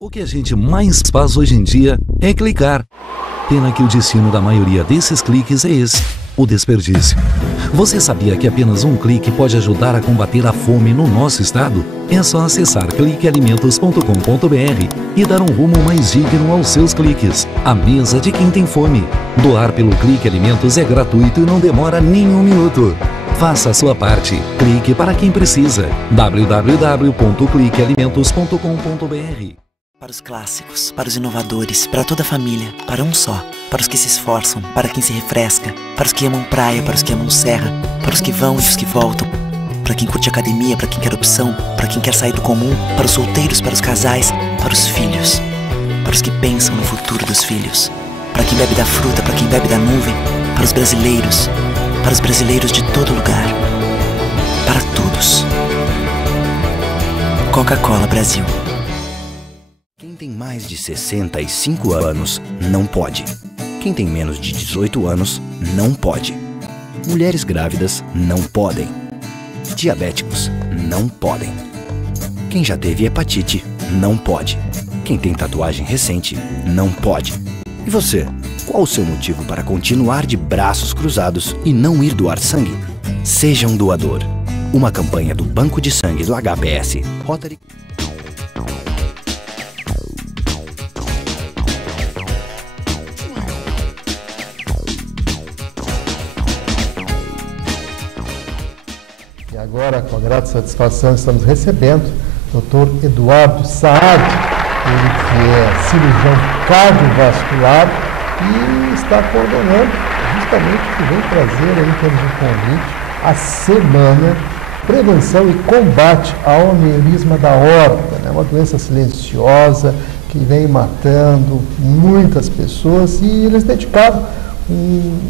O que a gente mais faz hoje em dia é clicar. Pena que o destino da maioria desses cliques é esse, o desperdício. Você sabia que apenas um clique pode ajudar a combater a fome no nosso estado? É só acessar cliquealimentos.com.br e dar um rumo mais digno aos seus cliques. A mesa de quem tem fome. Doar pelo Clique Alimentos é gratuito e não demora nem um minuto. Faça a sua parte. Clique para quem precisa. www.cliquealimentos.com.br. Para os clássicos, para os inovadores, para toda a família, para um só. Para os que se esforçam, para quem se refresca, para os que amam praia, para os que amam serra, para os que vão e os que voltam, para quem curte academia, para quem quer opção, para quem quer sair do comum, para os solteiros, para os casais, para os filhos, para os que pensam no futuro dos filhos, para quem bebe da fruta, para quem bebe da nuvem, para os brasileiros de todo lugar, para todos. Coca-Cola Brasil. Quem tem mais de 65 anos não pode. Quem tem menos de 18 anos não pode. Mulheres grávidas não podem. Diabéticos não podem. Quem já teve hepatite não pode. Quem tem tatuagem recente não pode. E você, qual o seu motivo para continuar de braços cruzados e não ir doar sangue? Seja um doador. Uma campanha do Banco de Sangue do HPS. Rotary. E agora, com a grata satisfação, estamos recebendo o Dr. Eduardo Saad, ele que é cirurgião cardiovascular e está coordenando justamente o que vem trazer aí, em termos de convite, a semana Prevenção e Combate ao Aneurisma da Aorta, né? Uma doença silenciosa que vem matando muitas pessoas, e eles dedicaram um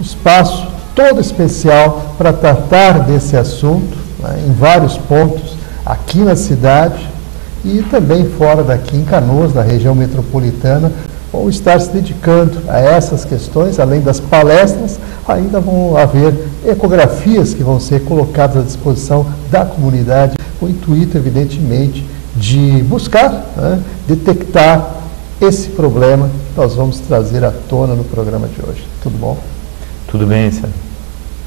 espaço todo especial para tratar desse assunto, né, em vários pontos aqui na cidade e também fora daqui em Canoas, na região metropolitana, vão estar se dedicando a essas questões. Além das palestras, ainda vão haver ecografias que vão ser colocadas à disposição da comunidade, com o intuito, evidentemente, de buscar, né, detectar esse problema que nós vamos trazer à tona no programa de hoje. Tudo bom? Tudo bem, Sérgio.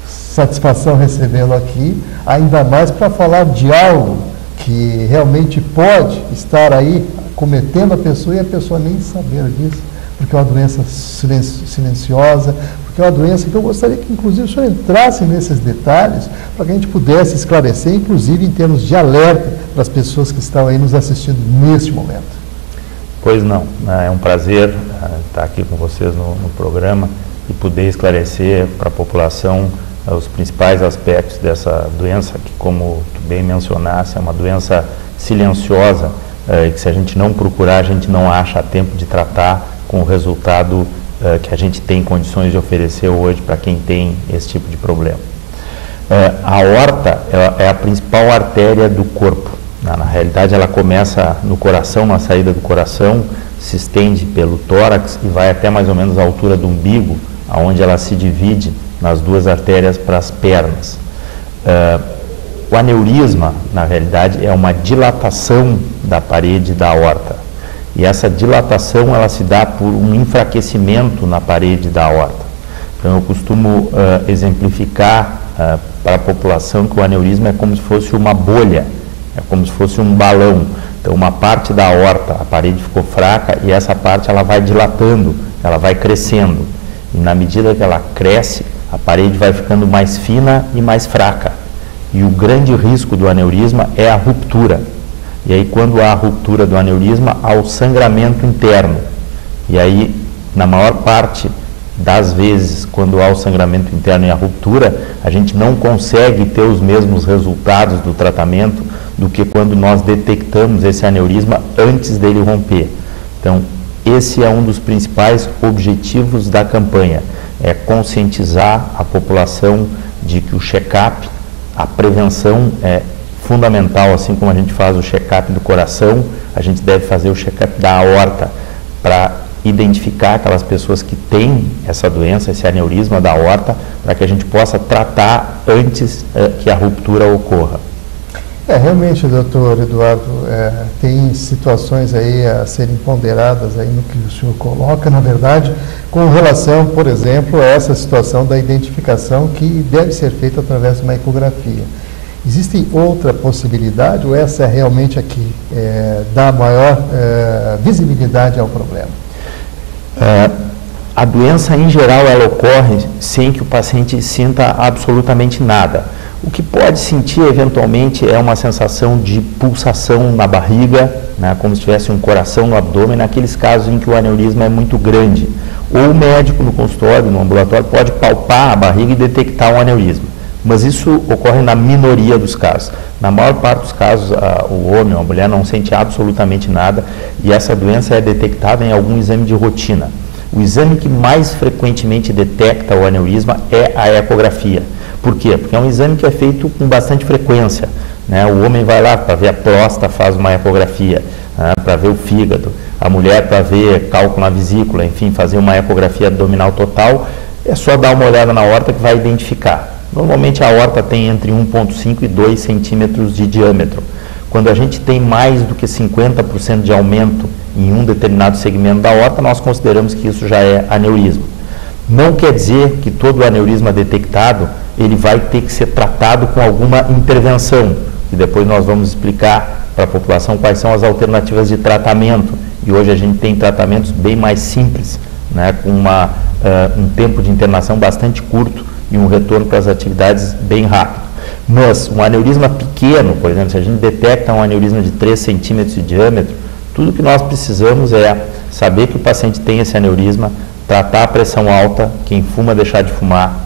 Satisfação recebê-lo aqui, ainda mais para falar de algo que realmente pode estar aí cometendo a pessoa e a pessoa nem saber disso, porque é uma doença silenciosa, porque é uma doença que eu gostaria que, inclusive, o senhor entrasse nesses detalhes para que a gente pudesse esclarecer, inclusive em termos de alerta para as pessoas que estão aí nos assistindo neste momento. Pois não, é um prazer estar aqui com vocês no programa e poder esclarecer para a população os principais aspectos dessa doença, que, como tu bem mencionaste, é uma doença silenciosa, que se a gente não procurar, a gente não acha a tempo de tratar com o resultado que a gente tem condições de oferecer hoje para quem tem esse tipo de problema. A aorta é a principal artéria do corpo. Na realidade, ela começa no coração, na saída do coração, se estende pelo tórax e vai até mais ou menos a altura do umbigo, onde ela se divide nas duas artérias para as pernas. O aneurisma, na realidade, é uma dilatação da parede da aorta. E essa dilatação, ela se dá por um enfraquecimento na parede da aorta. Então, eu costumo exemplificar para a população que o aneurisma é como se fosse uma bolha, é como se fosse um balão. Então, uma parte da aorta, a parede ficou fraca e essa parte ela vai dilatando, ela vai crescendo. E na medida que ela cresce, a parede vai ficando mais fina e mais fraca. E o grande risco do aneurisma é a ruptura. E aí, quando há a ruptura do aneurisma, há o sangramento interno. E aí, na maior parte das vezes, quando há o sangramento interno e a ruptura, a gente não consegue ter os mesmos resultados do tratamento do que quando nós detectamos esse aneurisma antes dele romper. Então, esse é um dos principais objetivos da campanha, é conscientizar a população de que o check-up, a prevenção é fundamental, assim como a gente faz o check-up do coração, a gente deve fazer o check-up da aorta para identificar aquelas pessoas que têm essa doença, esse aneurisma da aorta, para que a gente possa tratar antes que a ruptura ocorra. Realmente, doutor Eduardo, tem situações aí a serem ponderadas aí no que o senhor coloca, na verdade, com relação, por exemplo, a essa situação da identificação que deve ser feita através de uma ecografia. Existe outra possibilidade ou essa é realmente a que dá maior visibilidade ao problema? A doença, em geral, ela ocorre sem que o paciente sinta absolutamente nada. O que pode sentir, eventualmente, é uma sensação de pulsação na barriga, né, como se tivesse um coração no abdômen, naqueles casos em que o aneurisma é muito grande. Ou o médico no consultório, no ambulatório, pode palpar a barriga e detectar um aneurisma. Mas isso ocorre na minoria dos casos. Na maior parte dos casos, o homem ou a mulher não sente absolutamente nada e essa doença é detectada em algum exame de rotina. O exame que mais frequentemente detecta o aneurisma é a ecografia. Por quê? Porque é um exame que é feito com bastante frequência, né? O homem vai lá para ver a próstata, faz uma ecografia, né? Para ver o fígado, a mulher para ver cálculo na vesícula, enfim, fazer uma ecografia abdominal total, é só dar uma olhada na aorta que vai identificar. Normalmente a aorta tem entre 1,5 e 2 centímetros de diâmetro. Quando a gente tem mais do que 50% de aumento em um determinado segmento da aorta, nós consideramos que isso já é aneurisma. Não quer dizer que todo aneurisma detectado ele vai ter que ser tratado com alguma intervenção, e depois nós vamos explicar para a população quais são as alternativas de tratamento. E hoje a gente tem tratamentos bem mais simples, né, com um tempo de internação bastante curto e um retorno para as atividades bem rápido. Mas um aneurisma pequeno, por exemplo, se a gente detecta um aneurisma de 3 centímetros de diâmetro, tudo que nós precisamos é saber que o paciente tem esse aneurisma, tratar a pressão alta, quem fuma deixar de fumar,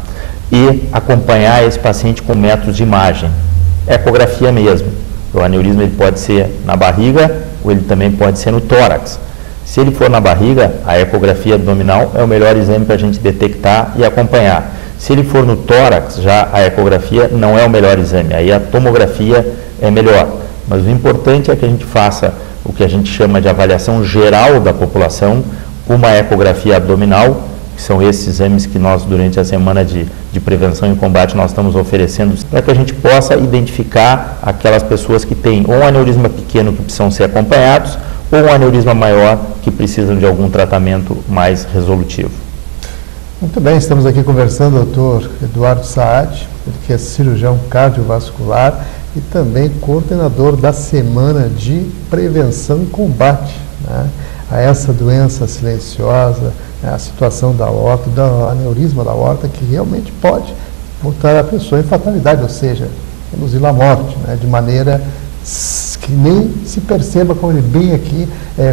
e acompanhar esse paciente com métodos de imagem. Ecografia mesmo. O aneurisma ele pode ser na barriga ou ele também pode ser no tórax. Se ele for na barriga, a ecografia abdominal é o melhor exame para a gente detectar e acompanhar. Se ele for no tórax, já a ecografia não é o melhor exame, aí a tomografia é melhor. Mas o importante é que a gente faça o que a gente chama de avaliação geral da população, com uma ecografia abdominal, que são esses exames que nós, durante a semana de prevenção e combate, nós estamos oferecendo, para que a gente possa identificar aquelas pessoas que têm ou um aneurisma pequeno que precisam ser acompanhados, ou um aneurisma maior que precisam de algum tratamento mais resolutivo. Muito bem, estamos aqui conversando com o doutor Eduardo Saad, que é cirurgião cardiovascular e também coordenador da Semana de Prevenção e Combate, né, a essa doença silenciosa, né, a situação da aorta, do aneurisma da aorta, que realmente pode botar a pessoa em fatalidade, ou seja, reduzir a morte, né, de maneira que nem se perceba, como ele bem aqui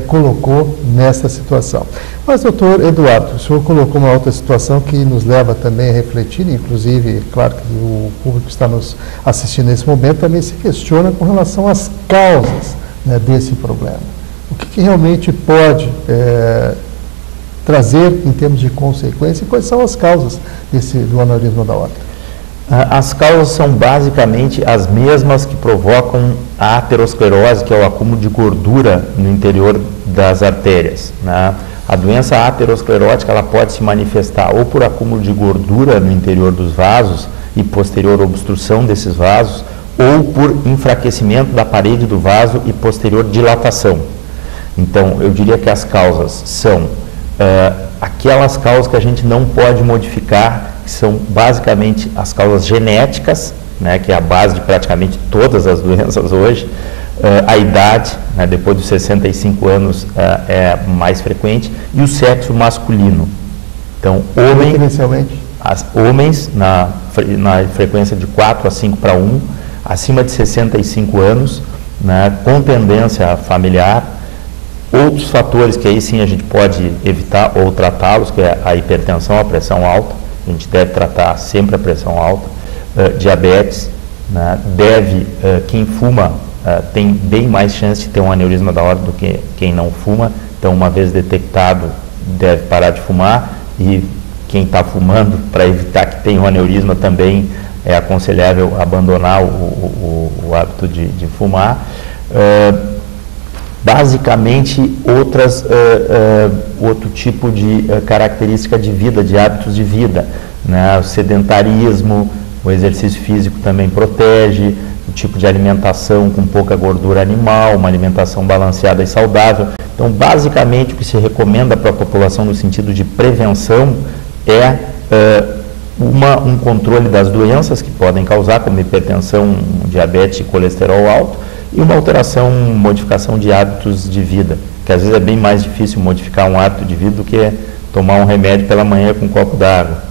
colocou nessa situação. Mas, doutor Eduardo, o senhor colocou uma outra situação que nos leva também a refletir, inclusive, claro que o público que está nos assistindo nesse momento também se questiona com relação às causas, né, desse problema. O que realmente pode trazer em termos de consequência e quais são as causas do aneurisma da aorta? As causas são basicamente as mesmas que provocam a aterosclerose, que é o acúmulo de gordura no interior das artérias, né? A doença aterosclerótica ela pode se manifestar ou por acúmulo de gordura no interior dos vasos e posterior obstrução desses vasos, ou por enfraquecimento da parede do vaso e posterior dilatação. Então, eu diria que as causas são aquelas causas que a gente não pode modificar, que são basicamente as causas genéticas, né, que é a base de praticamente todas as doenças hoje, a idade, né, depois dos 65 anos é mais frequente, e o sexo masculino. Então, homens na frequência de 4 a 5 para 1, acima de 65 anos, né, com tendência familiar. Outros fatores que aí sim a gente pode evitar ou tratá-los, que é a hipertensão, a pressão alta, a gente deve tratar sempre a pressão alta, diabetes, né, quem fuma tem bem mais chance de ter um aneurisma da aorta do que quem não fuma, Então, uma vez detectado, deve parar de fumar, e quem está fumando, para evitar que tenha um aneurisma, também é aconselhável abandonar o hábito de fumar. Basicamente, outro tipo de característica de vida, de hábitos de vida, né? O sedentarismo, o exercício físico também protege, o tipo de alimentação com pouca gordura animal, uma alimentação balanceada e saudável. Então, basicamente, o que se recomenda para a população no sentido de prevenção é um controle das doenças que podem causar, como hipertensão, diabetes e colesterol alto, e uma modificação de hábitos de vida, que às vezes é bem mais difícil modificar um hábito de vida do que tomar um remédio pela manhã com um copo d'água.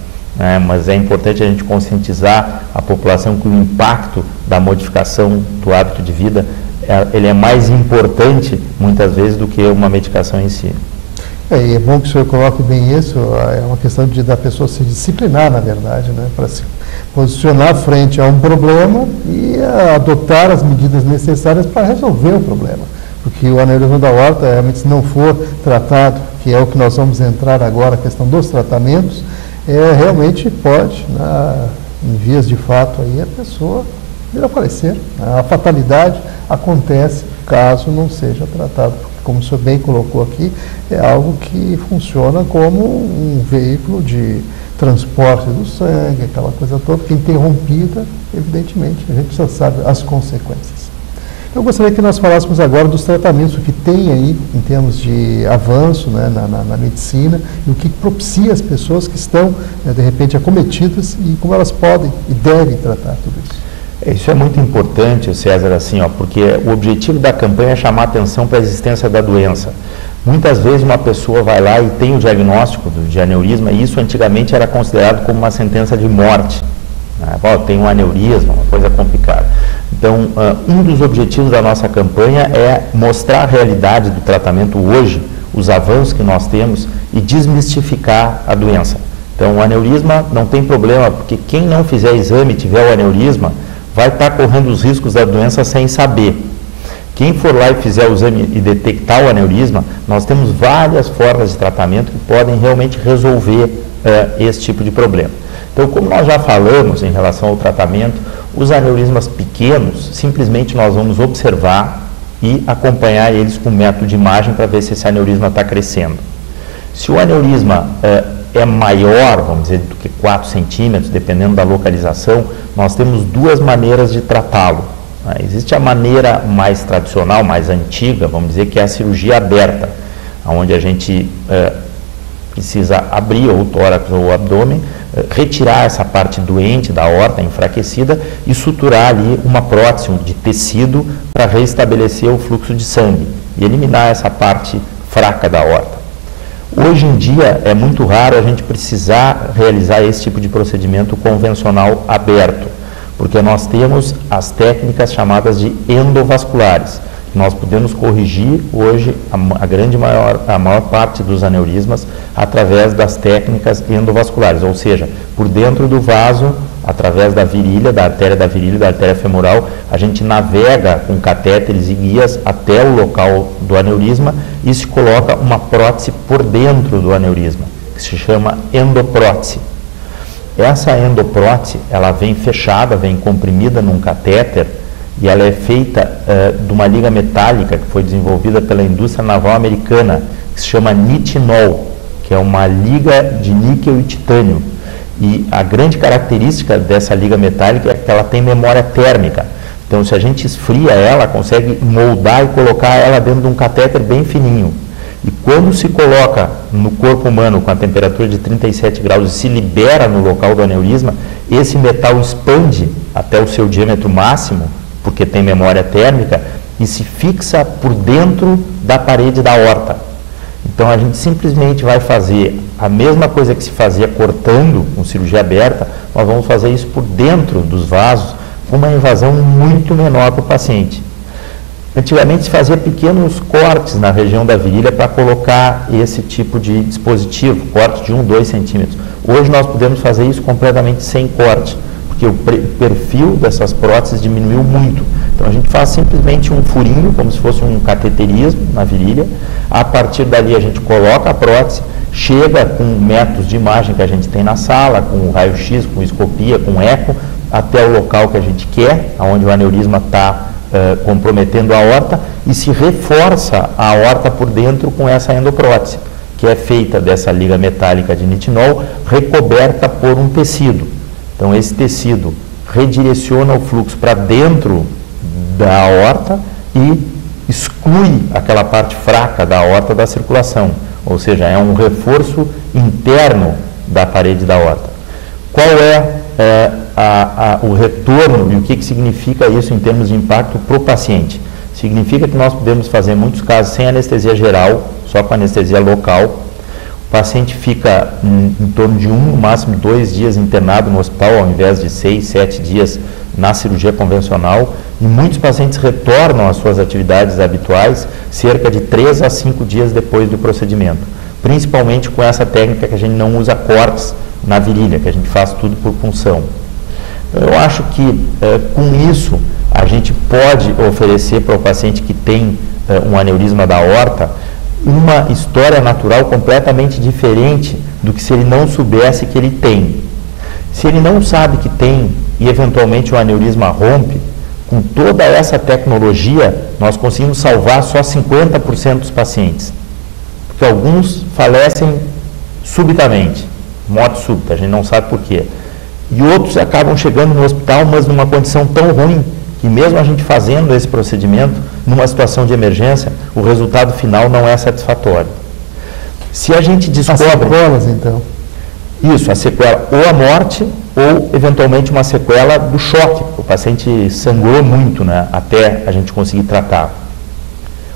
Mas é importante a gente conscientizar a população que o impacto da modificação do hábito de vida ele é mais importante, muitas vezes, do que uma medicação em si. E é bom que o senhor coloque bem isso, é uma questão da pessoa se disciplinar, na verdade, né, para se posicionar frente a um problema e adotar as medidas necessárias para resolver o problema. Porque o aneurisma da aorta, realmente, se não for tratado, que é o que nós vamos entrar agora, a questão dos tratamentos, realmente pode, em vias de fato, aí a pessoa vir a falecer. A fatalidade acontece caso não seja tratado, porque, como o senhor bem colocou aqui, é algo que funciona como um veículo de transporte do sangue, aquela coisa toda, que interrompida, evidentemente, a gente já sabe as consequências. Eu gostaria que nós falássemos agora dos tratamentos, o que tem aí em termos de avanço, né, na medicina, e o que propicia as pessoas que estão, de repente, acometidas e como elas podem e devem tratar tudo isso. Isso é muito importante, César, assim, porque o objetivo da campanha é chamar a atenção para a existência da doença. Muitas vezes uma pessoa vai lá e tem o diagnóstico de aneurisma, e isso antigamente era considerado como uma sentença de morte. Tem um aneurisma, uma coisa complicada. Então, um dos objetivos da nossa campanha é mostrar a realidade do tratamento hoje, os avanços que nós temos e desmistificar a doença. Então, o aneurisma não tem problema, porque quem não fizer exame e tiver o aneurisma vai estar correndo os riscos da doença sem saber. Quem for lá e fizer o exame e detectar o aneurisma, nós temos várias formas de tratamento que podem realmente resolver esse tipo de problema. Então, como nós já falamos em relação ao tratamento, os aneurismas pequenos, simplesmente nós vamos observar e acompanhar eles com método de imagem para ver se esse aneurisma está crescendo. Se o aneurisma é maior, vamos dizer, do que 4 centímetros, dependendo da localização, nós temos duas maneiras de tratá-lo. Existe a maneira mais tradicional, mais antiga, vamos dizer, que é a cirurgia aberta, onde a gente precisa abrir ou o tórax ou o abdômen, retirar essa parte doente da aorta, enfraquecida, e suturar ali uma prótese de tecido para restabelecer o fluxo de sangue e eliminar essa parte fraca da aorta. Hoje em dia é muito raro a gente precisar realizar esse tipo de procedimento convencional aberto, porque nós temos as técnicas chamadas de endovasculares. Nós podemos corrigir hoje a maior parte dos aneurismas através das técnicas endovasculares, ou seja, por dentro do vaso, através da virilha, da artéria femoral, a gente navega com catéteres e guias até o local do aneurisma e se coloca uma prótese por dentro do aneurisma, que se chama endoprótese. Essa endoprótese, ela vem fechada, vem comprimida num catéter, e ela é feita de uma liga metálica que foi desenvolvida pela indústria naval americana, que se chama nitinol, que é uma liga de níquel e titânio. E a grande característica dessa liga metálica é que ela tem memória térmica. Então, se a gente esfria ela, consegue moldar e colocar ela dentro de um catéter bem fininho. E quando se coloca no corpo humano com a temperatura de 37 graus e se libera no local do aneurisma, esse metal expande até o seu diâmetro máximo, porque tem memória térmica, e se fixa por dentro da parede da aorta. Então, a gente simplesmente vai fazer a mesma coisa que se fazia cortando com cirurgia aberta, nós vamos fazer isso por dentro dos vasos, com uma invasão muito menor para o paciente. Antigamente se fazia pequenos cortes na região da virilha para colocar esse tipo de dispositivo, corte de 1, 2 centímetros. Hoje nós podemos fazer isso completamente sem corte, porque o perfil dessas próteses diminuiu muito. Então a gente faz simplesmente um furinho, como se fosse um cateterismo na virilha. A partir dali a gente coloca a prótese, chega com métodos de imagem que a gente tem na sala, com raio-x, com escopia, com eco, até o local que a gente quer, onde o aneurisma está comprometendo a aorta, e se reforça a aorta por dentro com essa endoprótese, que é feita dessa liga metálica de nitinol, recoberta por um tecido. Então esse tecido redireciona o fluxo para dentro da aorta e exclui aquela parte fraca da aorta da circulação, ou seja, é um reforço interno da parede da aorta. Qual é o retorno e o que significa isso em termos de impacto para o paciente? Significa que nós podemos fazer em muitos casos sem anestesia geral, só com anestesia local. O paciente fica em torno de 1, no máximo 2 dias internado no hospital, ao invés de 6, 7 dias na cirurgia convencional, e muitos pacientes retornam às suas atividades habituais cerca de 3 a 5 dias depois do procedimento, principalmente com essa técnica que a gente não usa cortes na virilha, que a gente faz tudo por punção. Eu acho que com isso a gente pode oferecer para o paciente que tem um aneurisma da aorta uma história natural completamente diferente do que se ele não soubesse que ele tem. Se ele não sabe que tem e eventualmente o aneurisma rompe, com toda essa tecnologia nós conseguimos salvar só 50% dos pacientes, porque alguns falecem subitamente, morte súbita, a gente não sabe por quê, e outros acabam chegando no hospital, mas numa condição tão ruim que mesmo a gente fazendo esse procedimento, numa situação de emergência, o resultado final não é satisfatório. Se a gente descobre... As sequelas, então? Isso, a sequela, ou a morte, ou eventualmente uma sequela do choque. O paciente sangrou muito, né, até a gente conseguir tratar.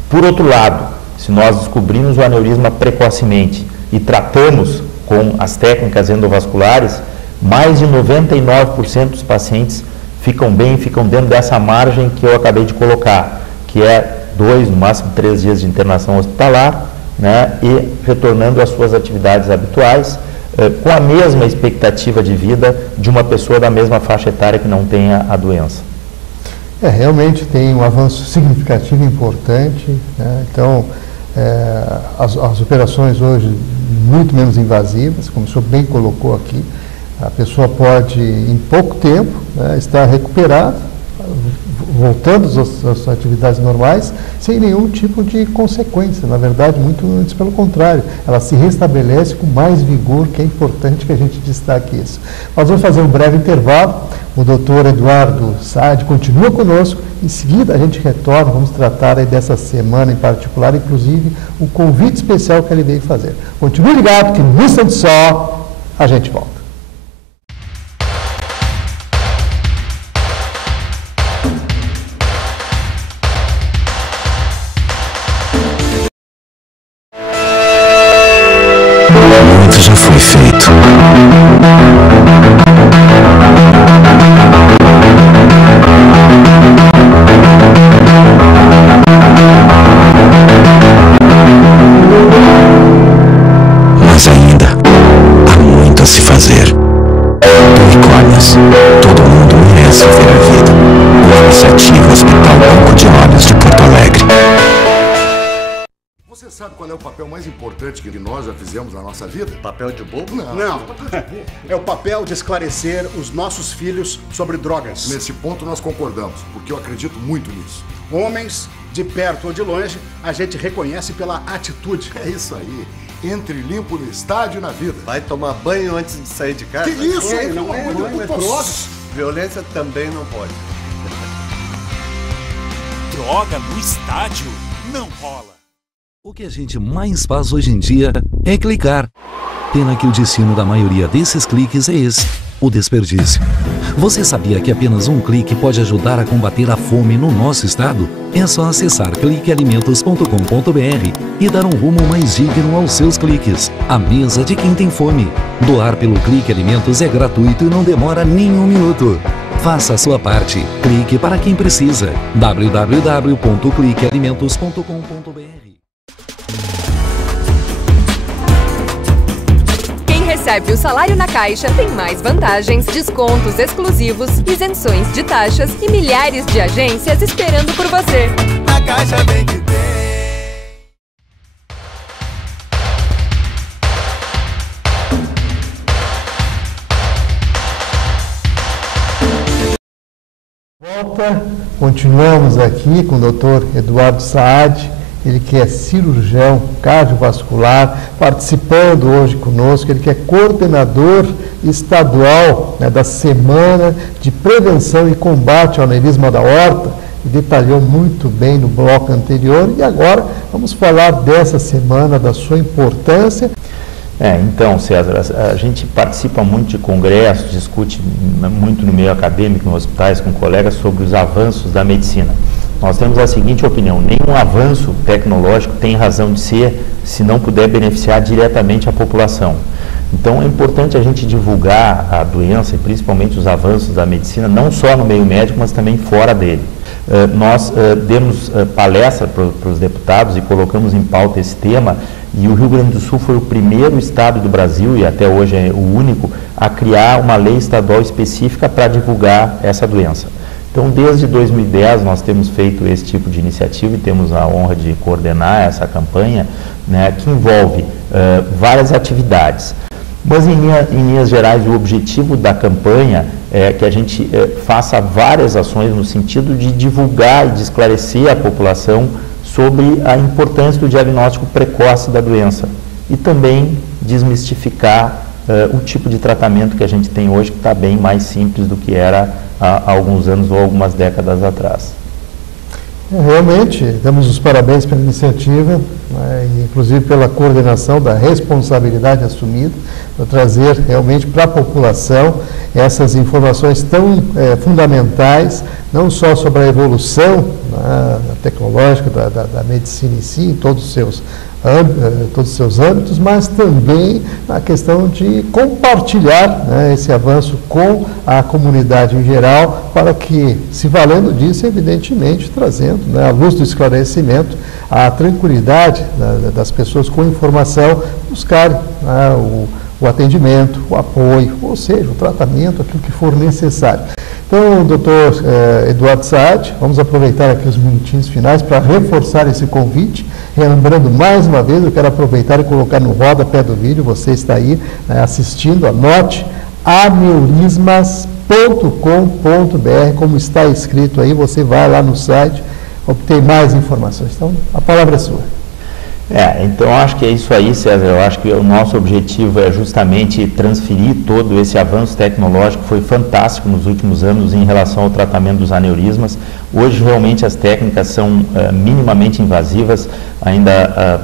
Por outro lado, se nós descobrimos o aneurisma precocemente e tratamos com as técnicas endovasculares, mais de 99% dos pacientes ficam bem, ficam dentro dessa margem que eu acabei de colocar, que é 2, no máximo 3 dias de internação hospitalar, né, e retornando às suas atividades habituais, com a mesma expectativa de vida de uma pessoa da mesma faixa etária que não tenha a doença. Realmente tem um avanço significativo e importante, né? Então, as operações hoje muito menos invasivas, como o senhor bem colocou aqui, a pessoa pode, em pouco tempo, né, estar recuperada, voltando às suas atividades normais, sem nenhum tipo de consequência. Na verdade, muito antes pelo contrário, ela se restabelece com mais vigor, que é importante que a gente destaque isso. Nós vamos fazer um breve intervalo, o doutor Eduardo Saad continua conosco, em seguida a gente retorna, vamos tratar aí dessa semana em particular, inclusive o convite especial que ele veio fazer. Continue ligado que no instante só a gente volta. Muito já foi feito. Mas ainda há muito a se fazer. Toricólias. Todo mundo merece ver a vida. Iniciativa Hospital Banco de Olhos de Porto Alegre. Você sabe qual é o papel mais importante que nós já fizemos na nossa vida? Papel de bobo? Não. É o papel de esclarecer os nossos filhos sobre drogas. Nesse ponto nós concordamos, porque eu acredito muito nisso. Homens, de perto ou de longe, a gente reconhece pela atitude. É isso aí. Entre limpo no estádio e na vida. Vai tomar banho antes de sair de casa? Que isso? Não é drogas. Violência também não pode. Droga no estádio? Não rola. O que a gente mais faz hoje em dia é clicar. Pena que o destino da maioria desses cliques é esse, o desperdício. Você sabia que apenas um clique pode ajudar a combater a fome no nosso estado? É só acessar cliquealimentos.com.br e dar um rumo mais digno aos seus cliques. A mesa de quem tem fome. Doar pelo Clique Alimentos é gratuito e não demora nem um minuto. Faça a sua parte. Clique para quem precisa. www.cliquealimentos.com.br recebe o salário na Caixa tem mais vantagens, descontos exclusivos, isenções de taxas e milhares de agências esperando por você. A Caixa vem que tem. Continuamos aqui com o Dr. Eduardo Saad, ele que é cirurgião cardiovascular, participando hoje conosco, ele que é coordenador estadual, né, da Semana de Prevenção e Combate ao Aneurisma da Aorta, e detalhou muito bem no bloco anterior, e agora vamos falar dessa semana, da sua importância. Então, César, a gente participa muito de congressos, discute muito no meio acadêmico, nos hospitais, com colegas, sobre os avanços da medicina. Nós temos a seguinte opinião: nenhum avanço tecnológico tem razão de ser se não puder beneficiar diretamente a população. Então, é importante a gente divulgar a doença e principalmente os avanços da medicina, não só no meio médico, mas também fora dele. Nós demos palestra para os deputados e colocamos em pauta esse tema, e o Rio Grande do Sul foi o primeiro estado do Brasil, e até hoje é o único, a criar uma lei estadual específica para divulgar essa doença. Então, desde 2010, nós temos feito esse tipo de iniciativa e temos a honra de coordenar essa campanha, né, que envolve várias atividades. Mas, em linhas gerais, o objetivo da campanha é que a gente faça várias ações no sentido de divulgar e de esclarecer a população sobre a importância do diagnóstico precoce da doença e também desmistificar o tipo de tratamento que a gente tem hoje, que está bem mais simples do que era há alguns anos ou algumas décadas atrás. Realmente, damos os parabéns pela iniciativa, né, inclusive pela coordenação da responsabilidade assumida, para trazer realmente para a população essas informações tão fundamentais, não só sobre a evolução, né, tecnológica da medicina em si, em todos os seus âmbitos, mas também na questão de compartilhar, né, esse avanço com a comunidade em geral, para que, se valendo disso, evidentemente, trazendo, né, à luz do esclarecimento, a tranquilidade, né, das pessoas com informação, buscarem, né, o atendimento, o apoio, ou seja, o tratamento, aquilo que for necessário. Então, doutor Eduardo Saad, vamos aproveitar aqui os minutinhos finais para reforçar esse convite. Lembrando mais uma vez, eu quero aproveitar e colocar no rodapé do vídeo, você está aí, né, assistindo, anote, aneurismas.com.br, como está escrito aí, você vai lá no site, obter mais informações. Então, a palavra é sua. Então acho que é isso aí, César. Eu acho que o nosso objetivo é justamente transferir todo esse avanço tecnológico, que foi fantástico nos últimos anos em relação ao tratamento dos aneurismas. Hoje realmente as técnicas são minimamente invasivas, ainda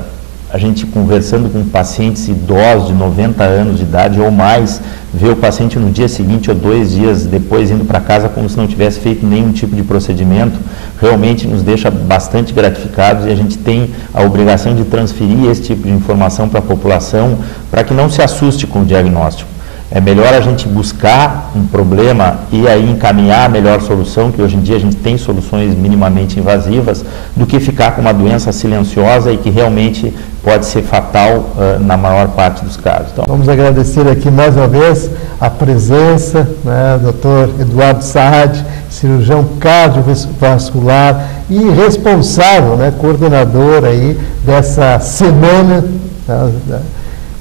a gente conversando com pacientes idosos de 90 anos de idade ou mais, vê o paciente no dia seguinte ou 2 dias depois indo para casa como se não tivesse feito nenhum tipo de procedimento, realmente nos deixa bastante gratificados, e a gente tem a obrigação de transferir esse tipo de informação para a população, para que não se assuste com o diagnóstico. É melhor a gente buscar um problema e aí encaminhar a melhor solução, que hoje em dia a gente tem soluções minimamente invasivas, do que ficar com uma doença silenciosa e que realmente pode ser fatal na maior parte dos casos. Então, vamos agradecer aqui mais uma vez a presença, né, Dr. Eduardo Saad, cirurgião cardiovascular e responsável, né, coordenador aí dessa semana,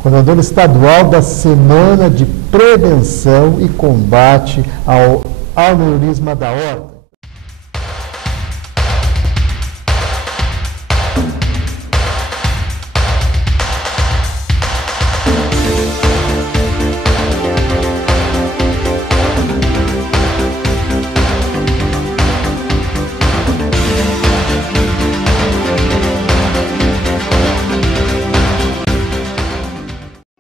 coordenador estadual da Semana de Prevenção e Combate ao Aneurisma da Aorta.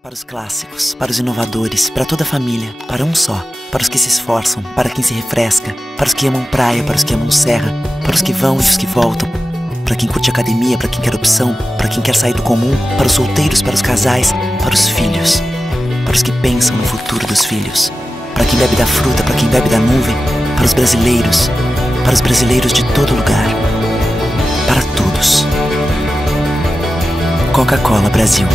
Para os clássicos, para os inovadores, para toda a família, para um só. Para os que se esforçam, para quem se refresca, para os que amam praia, para os que amam serra, para os que vão e os que voltam, para quem curte academia, para quem quer opção, para quem quer sair do comum, para os solteiros, para os casais, para os filhos, para os que pensam no futuro dos filhos, para quem bebe da fruta, para quem bebe da nuvem, para os brasileiros de todo lugar, para todos. Coca-Cola Brasil.